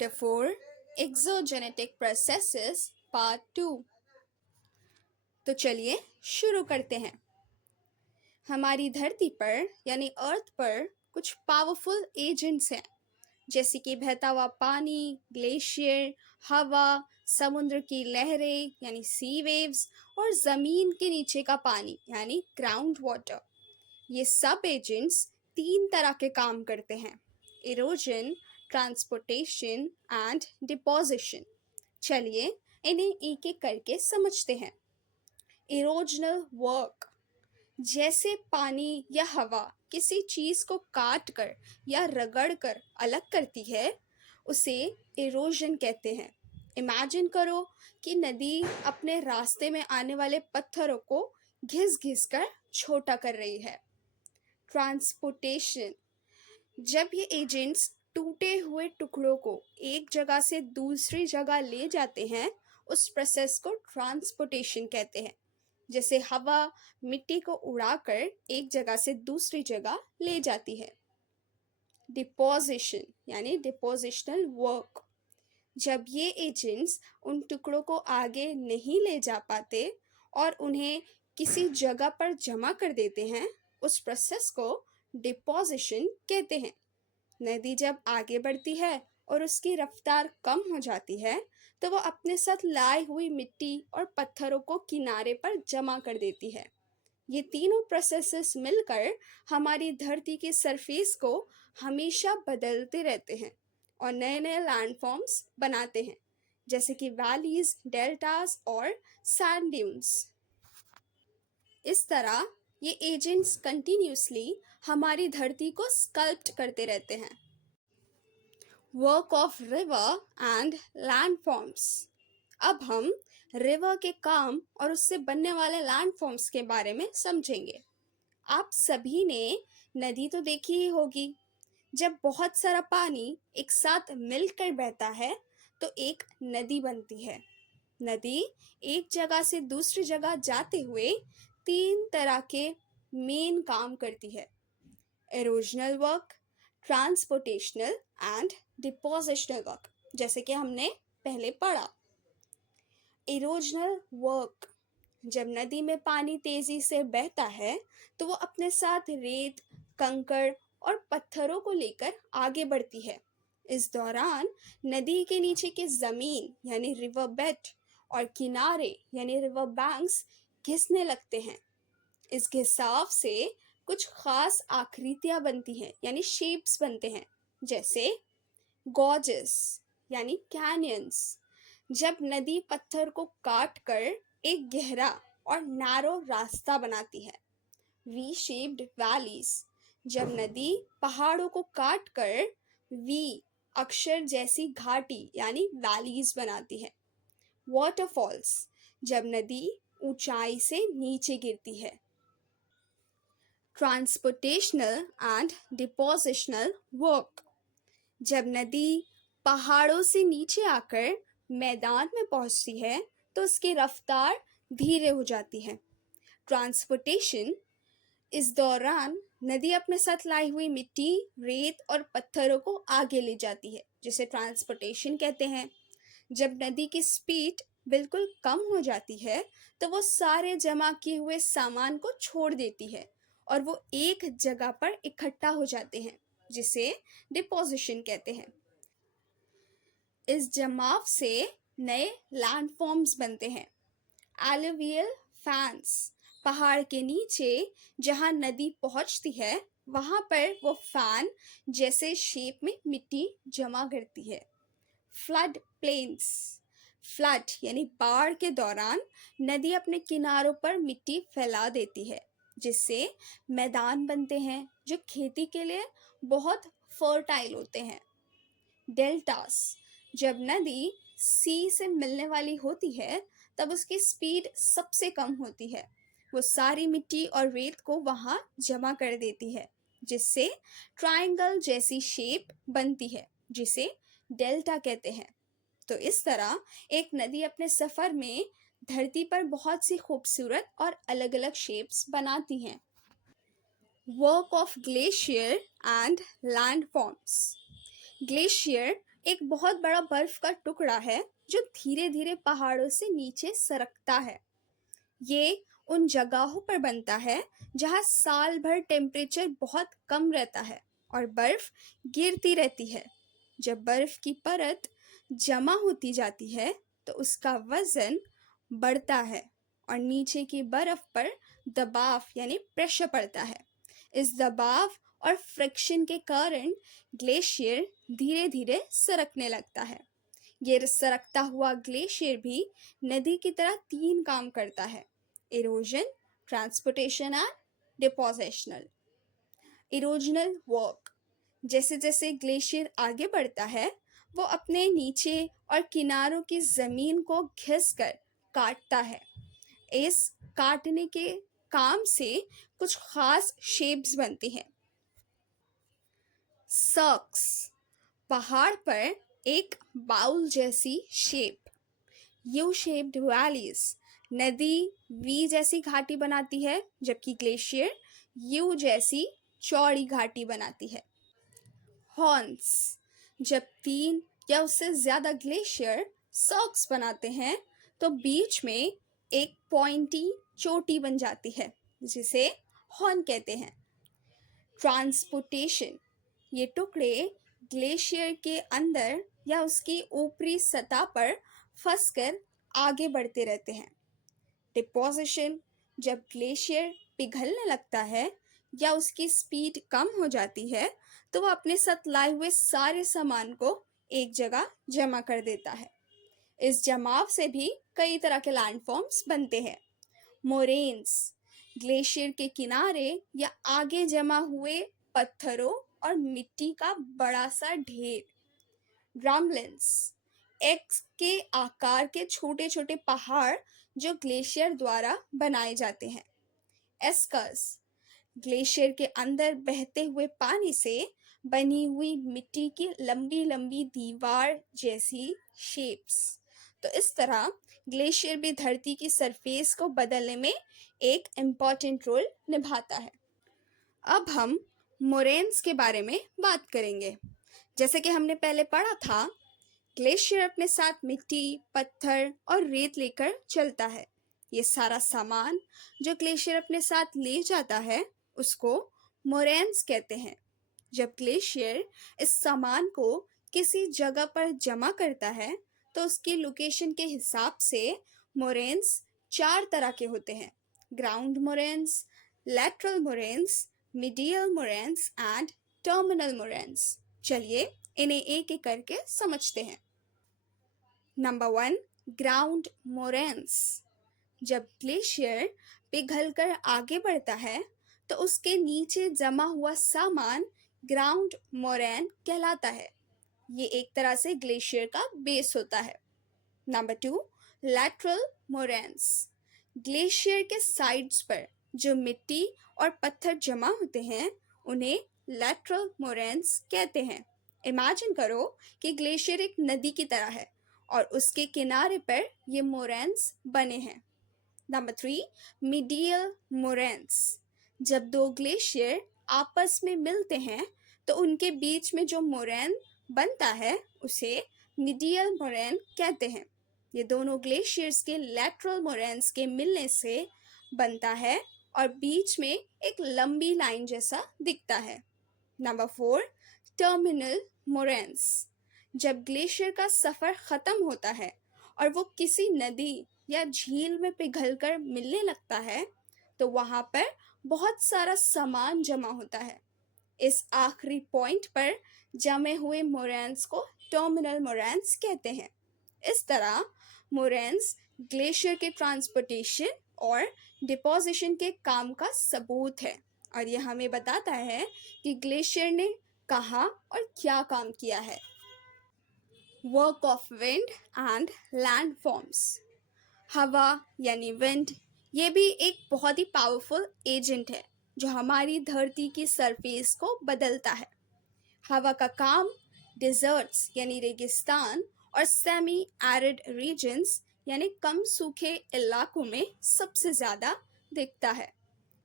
Chapter 4 Exogenetic Processes Part 2। तो चलिए शुरू करते हैं। हमारी धरती पर यानी अर्थ पर कुछ पावरफुल एजेंट्स हैं, जैसे कि बहता हुआ पानी, ग्लेशियर, हवा, समुद्र की लहरें यानी सी वेव्स और जमीन के नीचे का पानी यानी ग्राउंड वाटर। ये सब एजेंट्स तीन तरह के काम करते हैं: इरोजन, ट्रांसपोर्टेशन एंड डिपोजिशन। चलिए इन्हें एक एक करके समझते हैं। इरोजनल वर्क, जैसे पानी या हवा किसी चीज को काट कर या रगड़ कर अलग करती है, उसे इरोजन कहते हैं। इमेजिन करो कि नदी अपने रास्ते में आने वाले पत्थरों को घिस घिस कर छोटा कर रही है। ट्रांसपोर्टेशन, जब ये एजेंट्स टूटे हुए टुकड़ों को एक जगह से दूसरी जगह ले जाते हैं, उस प्रोसेस को ट्रांसपोर्टेशन कहते हैं। जैसे हवा मिट्टी को उड़ाकर एक जगह से दूसरी जगह ले जाती है। डिपोजिशन यानी डिपोजिशनल वर्क, जब ये एजेंट्स उन टुकड़ों को आगे नहीं ले जा पाते और उन्हें किसी जगह पर जमा कर देते हैं, उस प्रोसेस को डिपोजिशन कहते हैं। नदी जब आगे बढ़ती है और उसकी रफ्तार कम हो जाती है, तो वो अपने साथ लाई हुई मिट्टी और पत्थरों को किनारे पर जमा कर देती है। ये तीनों प्रोसेसेस मिलकर हमारी धरती की सरफेस को हमेशा बदलते रहते हैं और नए नए लैंडफॉर्म्स बनाते हैं, जैसे कि वैलीज, डेल्टास और सैंड ड्यून्स। इस तरह ये एजेंट्स कंटिन्यूसली हमारी धरती को स्कल्प्ट करते रहते हैं। Work of river and landforms. अब हम रिवर के काम और उससे बनने वाले लैंडफॉर्म्स के बारे में समझेंगे। आप सभी ने नदी तो देखी ही होगी। जब बहुत सारा पानी एक साथ मिलकर बहता है तो एक नदी बनती है। नदी एक जगह से दूसरी जगह जाते हुए तीन तरह के मेन काम करती है: erosional work, transportational and depositional work, जैसे कि हमने पहले पढ़ा। इरोजनल वर्क, जब नदी में पानी तेजी से बहता है तो वो अपने साथ रेत, कंकड़ और पत्थरों को लेकर आगे बढ़ती है। इस दौरान नदी के नीचे की जमीन यानी रिवर बेड और किनारे यानी रिवर बैंक्स घिसने लगते हैं। इस घिसाव से कुछ खास आकृतियां बनती हैं यानी शेप्स बनते हैं, जैसे गॉर्जेस यानी कैनियंस, जब नदी पत्थर को काट कर एक गहरा और नैरो रास्ता बनाती है। वी शेप्ड वैलीज, जब नदी पहाड़ों को काट कर वी अक्षर जैसी घाटी यानी वैलीज बनाती है। वाटरफॉल्स, जब नदी ऊंचाई से नीचे गिरती है। ट्रांसपोर्टेशनल एंड डिपोजिशनल वर्क, जब नदी पहाड़ों से नीचे आकर मैदान में पहुंचती है तो उसकी रफ्तार धीरे हो जाती है। ट्रांसपोर्टेशन, इस दौरान नदी अपने साथ लाई हुई मिट्टी, रेत और पत्थरों को आगे ले जाती है, जिसे ट्रांसपोर्टेशन कहते हैं। जब नदी की स्पीड बिल्कुल कम हो जाती है तो वो सारे जमा किए हुए सामान को छोड़ देती है और वो एक जगह पर इकट्ठा हो जाते हैं, जिसे डिपोजिशन कहते हैं। इस जमाव से नए लैंडफॉर्म्स बनते हैं। एलुवियल फैंस, पहाड़ के नीचे जहां नदी पहुंचती है वहां पर वो फैन जैसे शेप में मिट्टी जमा करती है। फ्लड प्लेन्स, फ्लड यानी बाढ़ के दौरान नदी अपने किनारों पर मिट्टी फैला देती है, जिससे मैदान बनते हैं जो खेती के लिए बहुत फर्टाइल होते हैं। डेल्टास, जब नदी सी से मिलने वाली होती है तब उसकी स्पीड सबसे कम होती है। वो सारी मिट्टी और रेत को वहां जमा कर देती है, जिससे ट्रायंगल जैसी शेप बनती है, जिसे डेल्टा कहते हैं। तो इस तरह एक नदी अपने सफर में धरती पर बहुत सी खूबसूरत और अलग अलग शेप्स बनाती हैं। Work of glacier and landforms. Glacier एक बहुत बड़ा बर्फ का टुकड़ा है जो धीरे धीरे पहाड़ों से नीचे सरकता है। ये उन जगहों पर बनता है जहाँ साल भर टेम्परेचर बहुत कम रहता है और बर्फ गिरती रहती है। जब बर्फ की परत जमा होती जाती है तो उसका वजन बढ़ता है और नीचे की बर्फ पर दबाव यानी प्रेशर पड़ता है। इस दबाव और फ्रिक्शन के कारण ग्लेशियर धीरे धीरे सरकने लगता है। ये सरकता हुआ ग्लेशियर भी नदी की तरह तीन काम करता है: erosion, transportation and depositional. Erosional work: जैसे जैसे ग्लेशियर आगे बढ़ता है वो अपने नीचे और किनारों की जमीन को घिसकर काटता है। इस काटने के काम से कुछ खास शेप्स बनती हैं। सर्क्स: पहाड़ पर एक बाउल जैसी शेप। यू शेप्ड वैलीज: नदी वी जैसी घाटी बनाती है जबकि ग्लेशियर यू जैसी चौड़ी घाटी बनाती है। हॉर्न्स: जब तीन या उससे ज्यादा ग्लेशियर सर्क्स बनाते हैं तो बीच में एक पॉइंटी चोटी बन जाती है जिसे हॉर्न कहते हैं। ट्रांसपोर्टेशन: ये टुकड़े ग्लेशियर के अंदर या उसकी ऊपरी सतह पर फंसकर आगे बढ़ते रहते हैं। डिपोजिशन: जब ग्लेशियर पिघलने लगता है या उसकी स्पीड कम हो जाती है तो वो अपने साथ लाए हुए सारे सामान को एक जगह जमा कर देता है। इस जमाव से भी कई तरह के लैंडफॉर्म्स बनते हैं। मोरेन्स: ग्लेशियर के किनारे या आगे जमा हुए पत्थरों और मिट्टी का बड़ा सा ढेर। ड्रमलिन्स: एक्स के आकार के छोटे छोटे पहाड़ जो ग्लेशियर द्वारा बनाए जाते हैं। एस्कर्स: ग्लेशियर के अंदर बहते हुए पानी से बनी हुई मिट्टी की लंबी लंबी दीवार जैसी शेप्स। तो इस तरह ग्लेशियर भी धरती की सरफेस को बदलने में एक इम्पॉर्टेंट रोल निभाता है। अब हम मोरेन्स के बारे में बात करेंगे। जैसे कि हमने पहले पढ़ा था, ग्लेशियर अपने साथ मिट्टी, पत्थर और रेत लेकर चलता है। ये सारा सामान जो ग्लेशियर अपने साथ ले जाता है उसको मोरेन्स कहते हैं। जब ग्लेशियर इस सामान को किसी जगह पर जमा करता है तो उसकी लोकेशन के हिसाब से मोरेन्स चार तरह के होते हैं: ground moraines, lateral moraines, medial moraines and terminal moraines. चलिए इन्हें एक एक करके समझते हैं। Number 1, ground moraines. जब ग्लेशियर पिघलकर आगे बढ़ता है तो उसके नीचे जमा हुआ सामान ग्राउंड मोरेन कहलाता है। ये एक तरह से ग्लेशियर का बेस होता है। Number 2, lateral moraines. ग्लेशियर के साइड्स पर जो मिट्टी और पत्थर जमा होते हैं उन्हें लैटरल मोरेन्स कहते हैं। इमेजिन करो कि ग्लेशियर एक नदी की तरह है और उसके किनारे पर ये मोरेन्स बने हैं। Number 3, medial moraines. जब दो ग्लेशियर आपस में मिलते हैं तो उनके बीच में जो मोरेन बनता है उसे मीडियल मोरेन कहते हैं। ये दोनों ग्लेशियर्स के लैटरल मोरेन्स के मिलने से बनता है और बीच में एक लंबी लाइन जैसा दिखता है। Number 4, terminal moraines. जब ग्लेशियर का सफर खत्म होता है और वो किसी नदी या झील में पिघलकर मिलने लगता है तो वहां पर बहुत सारा सामान जमा होता है। इस आखिरी पॉइंट पर जमे हुए मोरेन्स को टर्मिनल मोरेन्स कहते हैं। इस तरह मोरेन्स ग्लेशियर के ट्रांसपोर्टेशन और डिपोजिशन के काम का सबूत है और यह हमें बताता है कि ग्लेशियर ने कहाँ और क्या काम किया है। Work of wind and landforms. हवा यानी विंड ये भी एक बहुत ही पावरफुल एजेंट है जो हमारी धरती की सरफेस को बदलता है। हवा का काम डिजर्ट्स यानी रेगिस्तान और सेमी एरिड रीजन्स यानी कम सूखे इलाकों में सबसे ज़्यादा दिखता है।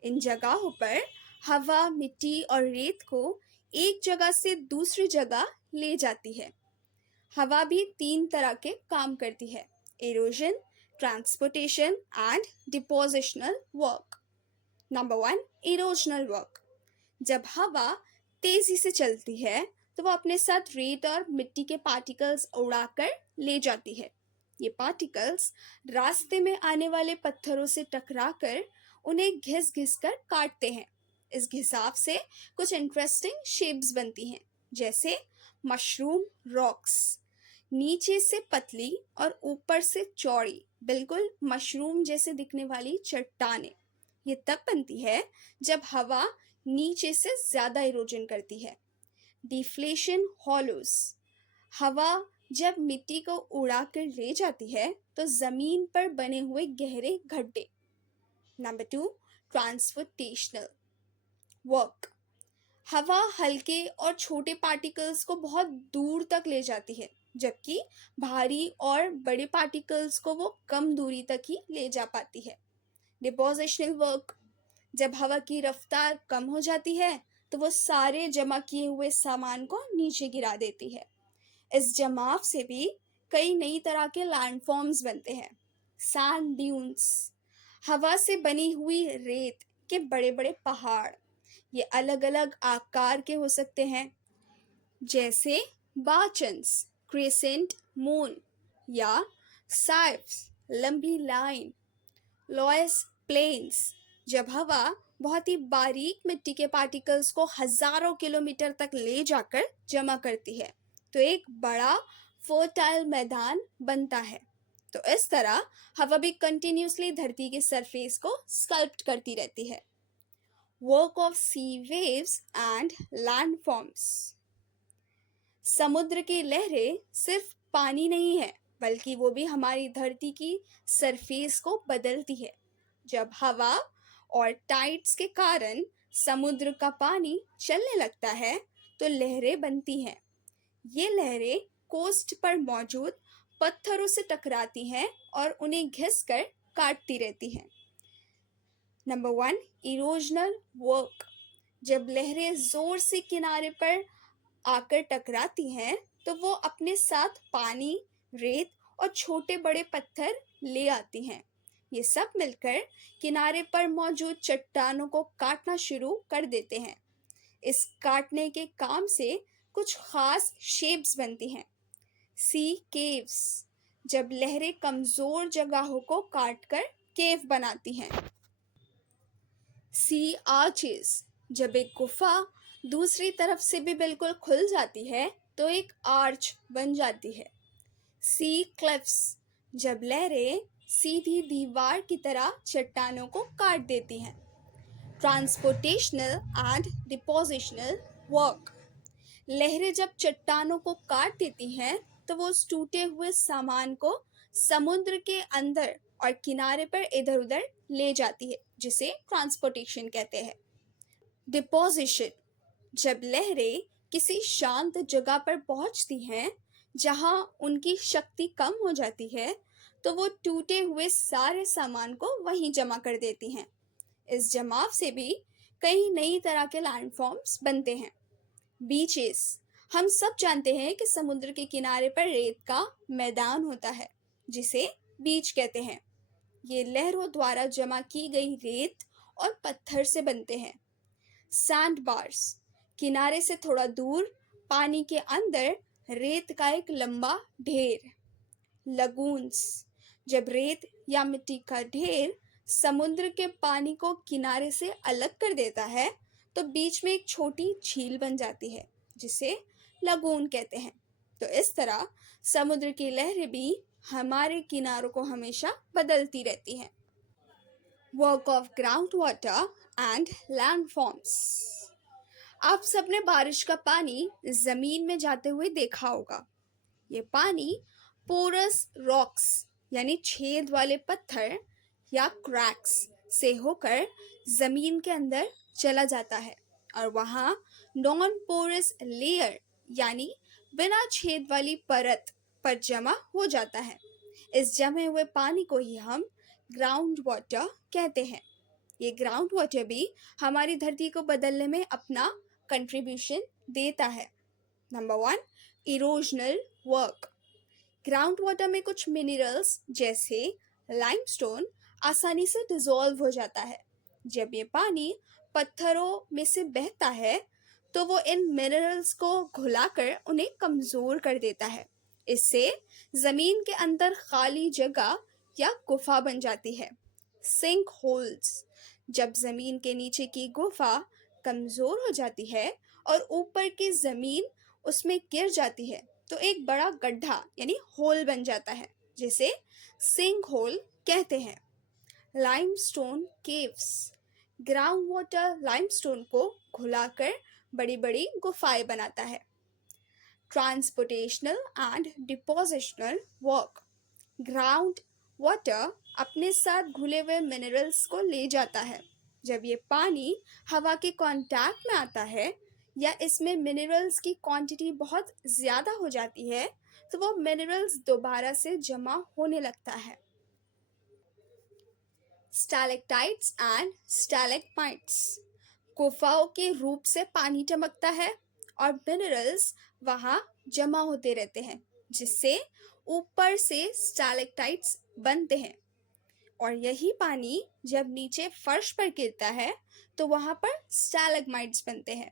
इन जगहों पर हवा मिट्टी और रेत को एक जगह से दूसरी जगह ले जाती है। हवा भी 3 तरह के काम करती है: erosion, transportation and depositional work. Number 1, erosional work. जब हवा तेजी से चलती है तो वो अपने साथ रेत और मिट्टी के पार्टिकल्स उड़ाकर ले जाती है। ये पार्टिकल्स रास्ते में आने वाले पत्थरों से टकराकर उन्हें घिस घिस कर काटते हैं। इस घिसाव से कुछ इंटरेस्टिंग शेप्स बनती हैं, जैसे मशरूम रॉक्स, नीचे से पतली और ऊपर से चौड़ी, बिल्कुल मशरूम जैसे दिखने वाली चट्टानें। ये तब बनती है जब हवा नीचे से ज्यादा इरोजन करती है। डिफ्लेशन हॉलोस, हवा जब मिट्टी को उड़ाकर ले जाती है तो जमीन पर बने हुए गहरे गड्ढे। Number 2, transportational work. हवा हल्के और छोटे पार्टिकल्स को बहुत दूर तक ले जाती है, जबकि भारी और बड़े पार्टिकल्स को वो कम दूरी तक ही ले जा पाती है। डिपोजिशनल वर्क, जब हवा की रफ्तार कम हो जाती है तो वो सारे जमा किए हुए सामान को नीचे गिरा देती है। इस जमाव से भी कई नई तरह के लैंडफॉर्म्स बनते हैं। सैंड ड्यून्स, हवा से बनी हुई रेत के बड़े बड़े पहाड़। ये अलग अलग आकार के हो सकते हैं, जैसे बाचन्स, क्रेसेंट मून, या साइप्स, लंबी लाइन। लॉयस प्लेन्स, जब हवा बहुत ही बारीक मिट्टी के पार्टिकल्स को हजारों किलोमीटर तक ले जाकर जमा करती है तो एक बड़ा फर्टाइल मैदान बनता है। तो इस तरह हवा भी कंटिन्यूसली धरती के सरफेस को स्कल्प्ट करती रहती है। Work of sea waves and landforms. समुद्र की लहरें सिर्फ पानी नहीं है, बल्कि वो भी हमारी धरती की सरफेस को बदलती है। जब हवा और टाइड्स के कारण समुद्र का पानी चलने लगता है तो लहरें बनती हैं। ये लहरें कोस्ट पर मौजूद पत्थरों से टकराती हैं और उन्हें घिसकर काटती रहती हैं। Number 1, erosional work. जब लहरें जोर से किनारे पर आकर टकराती हैं तो वो अपने साथ पानी, रेत और छोटे बड़े पत्थर ले आती हैं। ये सब मिलकर किनारे पर मौजूद चट्टानों को काटना शुरू कर देते हैं। इस काटने के काम से कुछ खास शेप्स बनती हैं। सी केव्स, जब लहरें कमजोर जगहों को काटकर केव बनाती हैं। सी आर्चेस, जब एक गुफा दूसरी तरफ से भी बिल्कुल खुल जाती है तो एक आर्च बन जाती है। सी क्लिफ्स, जब लहरें सीधी दीवार की तरह चट्टानों को काट देती हैं। ट्रांसपोर्टेशनल एंड डिपोजिशनल वर्क। लहरें जब चट्टानों को काट देती हैं तो वो उस टूटे हुए सामान को समुद्र के अंदर और किनारे पर इधर उधर ले जाती है, जिसे ट्रांसपोर्टेशन कहते हैं। डिपोजिशन, जब लहरें किसी शांत जगह पर पहुंचती हैं जहां उनकी शक्ति कम हो जाती है तो वो टूटे हुए सारे सामान को वहीं जमा कर देती हैं। इस जमाव से भी कई नई तरह के लैंडफॉर्म्स बनते हैं। बीचेस, हम सब जानते हैं कि समुद्र के किनारे पर रेत का मैदान होता है, जिसे बीच कहते हैं। ये लहरों द्वारा जमा की गई रेत और पत्थर से बनते हैं। सैंड बार्स, किनारे से थोड़ा दूर पानी के अंदर रेत का एक लंबा ढेर। लगून्स, जब रेत या मिट्टी का ढेर समुद्र के पानी को किनारे से अलग कर देता है तो बीच में एक छोटी झील बन जाती है, जिसे लगून कहते हैं। तो इस तरह समुद्र की लहरें भी हमारे किनारों को हमेशा बदलती रहती हैं। Work of ground water and landforms. आप सबने बारिश का पानी जमीन में जाते हुए देखा होगा। ये पानी पोरस रॉक्स यानी छेद वाले पत्थर या क्रैक्स से होकर जमीन के अंदर चला जाता है और वहाँ नॉन पोरस लेयर यानी बिना छेद वाली परत पर जमा हो जाता है। इस जमे हुए पानी को ही हम ग्राउंड वाटर कहते हैं। ये ग्राउंड वाटर भी हमारी धरती को बदलने में अपना कंट्रीब्यूशन देता है। Number 1, erosional work. Ground water में कुछ मिनरल्स जैसे लाइमस्टोन आसानी से डिसॉल्व हो जाता है। जब ये पानी पत्थरों में से बहता है तो वो इन मिनरल्स को घुलाकर उन्हें कमजोर कर देता है। इससे जमीन के अंदर खाली जगह या गुफा बन जाती है। सिंक होल्स, जब जमीन के नीचे की गुफा कमजोर हो जाती है और ऊपर की जमीन उसमें गिर जाती है तो एक बड़ा गड्ढा यानी होल बन जाता है, जिसे सिंक होल कहते हैं। Limestone caves, ground water limestone को घुलाकर बड़ी बड़ी गुफाएं बनाता है। Transportational and depositional work, ground water अपने साथ घुले हुए मिनरल्स को ले जाता है। जब ये पानी हवा के कांटेक्ट में आता है या इसमें मिनरल्स की क्वांटिटी बहुत ज़्यादा हो जाती है तो वो मिनरल्स दोबारा से जमा होने लगता है। स्टैलेक्टाइट्स एंड स्टैलेग्माइट्स, गुफाओं के रूप से पानी टपकता है और मिनरल्स वहाँ जमा होते रहते हैं, जिससे ऊपर से स्टैलेक्टाइट्स बनते हैं। और यही पानी जब नीचे फर्श पर गिरता है तो वहाँ पर स्टैलेग्माइट्स बनते हैं।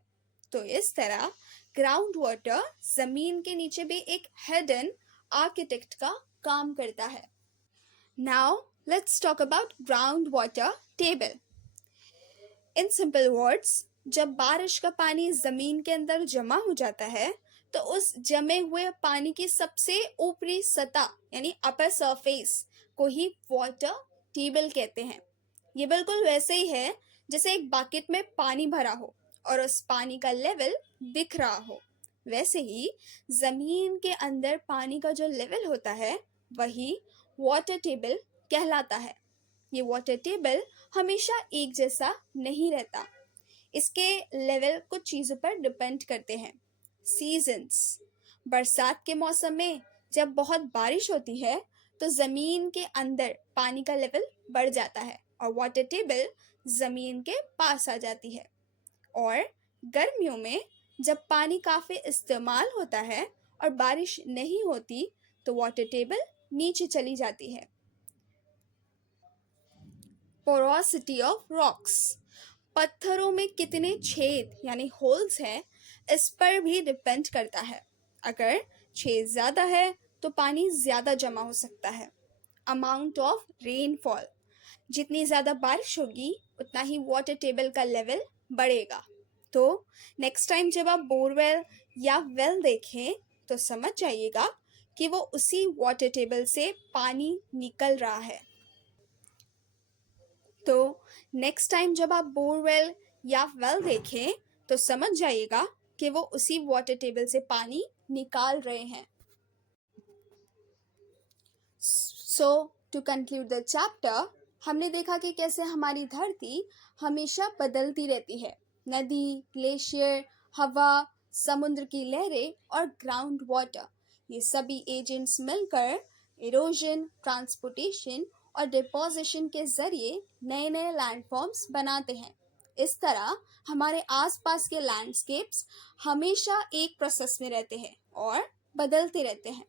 तो इस तरह ग्राउंड वाटर जमीन के नीचे भी एक हिडन आर्किटेक्ट का काम करता है। Now let's talk about ground water table. In simple words, जब बारिश का पानी जमीन के अंदर जमा हो जाता है तो उस जमे हुए पानी की सबसे ऊपरी सतह यानी अपर सरफेस को ही वाटर टेबल कहते हैं। ये बिल्कुल वैसे ही है जैसे एक बकेट में पानी भरा हो और उस पानी का लेवल दिख रहा हो। वैसे ही जमीन के अंदर पानी का जो लेवल होता है वही वाटर टेबल कहलाता है। ये वाटर टेबल हमेशा एक जैसा नहीं रहता। इसके लेवल कुछ चीज़ों पर डिपेंड करते हैं। सीजन्स, बरसात के मौसम में जब बहुत बारिश होती है तो ज़मीन के अंदर पानी का लेवल बढ़ जाता है और वाटर टेबल ज़मीन के पास आ जाती है। और गर्मियों में जब पानी काफ़ी इस्तेमाल होता है और बारिश नहीं होती तो वाटर टेबल नीचे चली जाती है। पोरोसिटी ऑफ रॉक्स, पत्थरों में कितने छेद यानी होल्स हैं इस पर भी डिपेंड करता है। अगर छेद ज़्यादा है तो पानी ज़्यादा जमा हो सकता है। अमाउंट ऑफ रेनफॉल, जितनी ज़्यादा बारिश होगी उतना ही वाटर टेबल का लेवल बढ़ेगा। तो नेक्स्ट टाइम जब आप बोरवेल या वेल देखें तो समझ जाइएगा कि वो उसी वाटर टेबल से पानी निकल रहा है। तो नेक्स्ट टाइम जब आप बोरवेल या वेल देखें तो समझ जाइएगा कि वो उसी वाटर टेबल से पानी निकाल रहे हैं। सो टू कंक्लूड द चैप्टर, हमने देखा कि कैसे हमारी धरती हमेशा बदलती रहती है। नदी, ग्लेशियर, हवा, समुद्र की लहरें और ग्राउंड वाटर, ये सभी एजेंट्स मिलकर इरोजन, ट्रांसपोर्टेशन और डिपोजिशन के जरिए नए नए लैंडफॉर्म्स बनाते हैं। इस तरह हमारे आसपास के लैंडस्केप्स हमेशा एक प्रोसेस में रहते हैं और बदलते रहते हैं।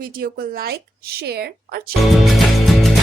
वीडियो को लाइक, शेयर और चैनल